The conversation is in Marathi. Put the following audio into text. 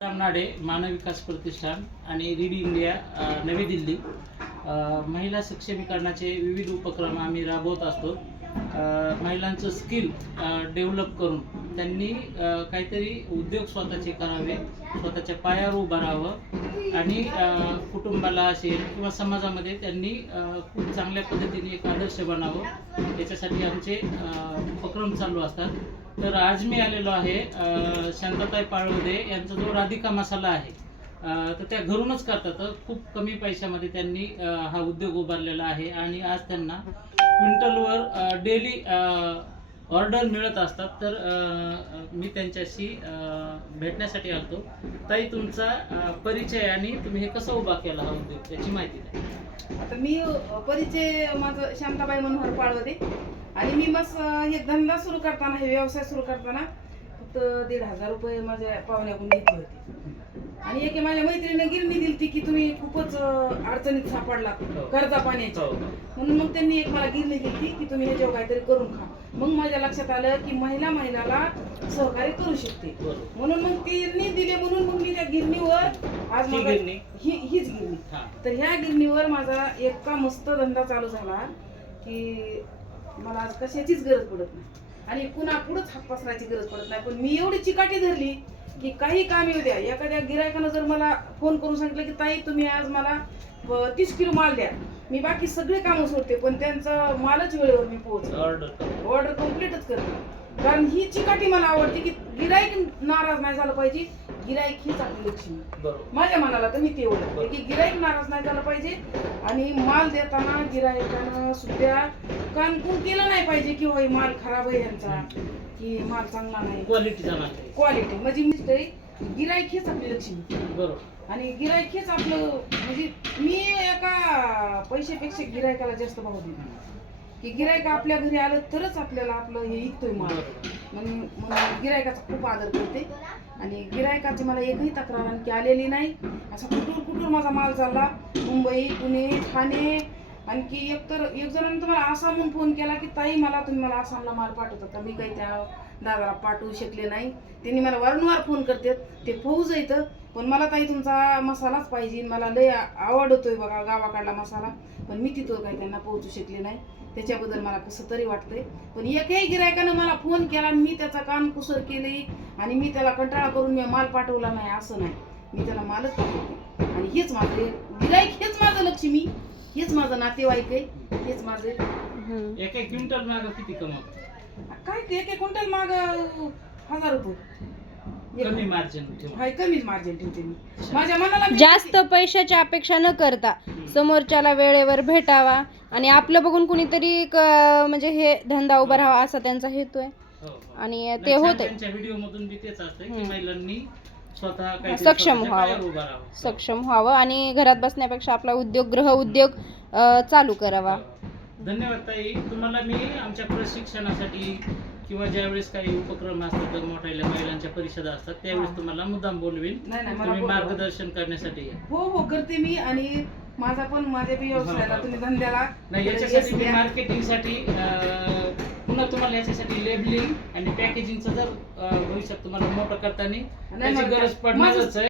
रामनाडे मानव विकास प्रतिष्ठान आणि रीड इंडिया नवी दिल्ली. महिला सक्षमीकरणाचे विविध उपक्रम आम्ही राबवत असतो. महिलांचं स्किल डेव्हलप करून त्यांनी काहीतरी उद्योग स्वतःचे करावे स्वतःच्या पायावर उभं राहावं आणि कुटुंबाला असेल किंवा समाजामध्ये त्यांनी खूप चांगल्या पद्धतीने एक आदर्श बनावं. याच्यासाठी आमचे उपक्रम चालू असतात. तर आज मी आलेलो आहे शांताताई पाळवदे यांचा जो राधिका मसाला आहे तर त्या घरूनच करतात. खूप कमी पैशामध्ये त्यांनी हा उद्योग उभारलेला आहे आणि आज त्यांना क्विंटलवर डेली ऑर्डर मिळत असतात तर मी त्यांच्याशी भेटण्यासाठी आलतो. ताई तुमचा परिचय आणि तुम्ही हे कसं उभा केला हा उद्योग? त्याची माहिती द्या. आता मी परिचय माझं शांताबाई मनोहर पाळवते. आणि मी बस हे धंदा सुरू करताना हे व्यवसाय सुरू करताना फक्त दीड हजार रुपये माझ्या पाहुण्याकडून घेतले होते. आणि एके माझ्या मैत्रिणीने गिरणी दिली की तुम्ही खूपच अडचणीत सापडला हो. कर्जा पाण्याच्या हो. म्हणून मग त्यांनी एक मला गिरणी दिली की तुम्ही ह्याच्यावर काहीतरी करून खा. मग माझ्या लक्षात आलं की महिला महिलाला सहकार्य करू शकते. म्हणून मग गिरणी दिली म्हणून मग मी त्या गिरणीवर आज ही माझा? ही हीच गिरणी. हा. तर ह्या गिरणीवर माझा इतका मस्त धंदा चालू झाला की मला आज कशाचीच गरज पडत नाही. आणि पुन्हा पुढंच हात पसरायची गरज पडत नाही. पण मी एवढी चिकाटी धरली की काही काम येऊ द्या. एखाद्या गिरायकानं जर मला फोन करून सांगितलं की ताई तुम्ही आज मला तीस किलो माल द्या. मी बाकी सगळे कामं सोडते पण त्यांचं मालच वेळेवर मी पोहोचतो ऑर्डर ऑर्डर कम्प्लीटच करते. कारण ही चिकाटी मला आवडते की गिराईक नाराज नाही झालं पाहिजे गिराईक हीच आपली लक्ष्मी. माझ्या मनाला तर मी ते ओळखते की गिराईक नाराज नाही झालं पाहिजे आणि माल देताना गिराईकानं सुद्धा कानकून केलं नाही पाहिजे की होय माल खराब आहे यांचा की माल चांगला नाही. क्वालिटी. क्वालिटी म्हणजे मी गिराईक हीच आपली लक्ष्मी. बरोबर. आणि गिराईक हेच आपलं म्हणजे मी एका पैशापेक्षा गिरायकाला जास्त भाव देते की गिरायक आपल्या घरी आलं तरच आपल्याला आपलं हे ऐकतोय माल. म्हणून म्हणून गिरायकाचा खूप आदर करते. आणि गिरायकाची मला एकही तक्रार आणखी आलेली नाही. असा कुठूर कुठूर माझा माल चालला? मुंबई पुणे ठाणे आणखी एक तर एक जणांनी तर मला आसामहून फोन केला की ताई मला तुम्ही मला आसामला माल पाठवता. का मी काही त्या दादाला पाठवू शकले नाही. त्यांनी मला वारंवार फोन करतात ते फौज येतं पण मला ताई तुमचा मसालाच पाहिजे. मला लय आवडतोय बघा गावाकडला मसाला. पण मी तिथं काही त्यांना पोहोचू शकले नाही. त्याच्याबद्दल मला कसं तरी वाटतंय. पण एकही गिरायकानं मला फोन केला. आणि मी त्याचा कान कुसर केले आणि मी त्याला कंटाळा करून मी माल पाठवला नाही असं नाही. मी त्याला मालच पाठवते. आणि हेच माझं गिराईक हेच माझं लक्ष्मी. हेच माझं नातेवाईक आहे. हेच माझं एक एक क्विंटल माग किती कमावतो? काय ते एक एक क्विंटल माग हजार रुपये. कमी मार्जिन हाय कमीच मार्जिन ठेवते मी. माझ्या मनाला मी- जास्त पैशाची अपेक्षा न करता समोरच्याला वेळेवर भेटावा आणि आपलं बघून कुणीतरी क- म्हणजे हे धंदा उभा राहावा असा त्यांचा हेतू आहे. हो, हो. आणि ते नाही, होते त्यांच्या व्हिडिओ मधून बी तेच असतं की हम्म. महिलांनी स्वतः काहीतरी सक्षम स्वतःच्या व्हावं. पायावर उभं राहावं. सक्षम व्हावं आणि घरात बसण्यापेक्षा आपला उद्योग गृह उद्योग अ, चालू करावा. हो. धन्यवाद ताई तुम्हाला मी आमच्या प्रशिक्षणासाठी किंवा ज्यावेळेस काही उपक्रम असतात तर मोठ्या महिलांच्या परिषदा असतात त्यावेळेस. तुम्हाला मुद्दाम बोलवीन नाही नाही मला तुम्ही बोलवा. मार्गदर्शन करण्यासाठी या. हो हो करते मी आणि माझा पण माझ्या बी व्यवसायाला. तुम्ही धंद्याला नाही यश याच्यासाठी मी. मार्केटिंगसाठी अं, पुन्हा तुम्हाला याच्यासाठी लेबलिंग आणि पॅकेजिंगचं जर अं, भविष्यात तुम्हाला मोठं करताना नाही, त्याची मला- गरज पडणारच आहे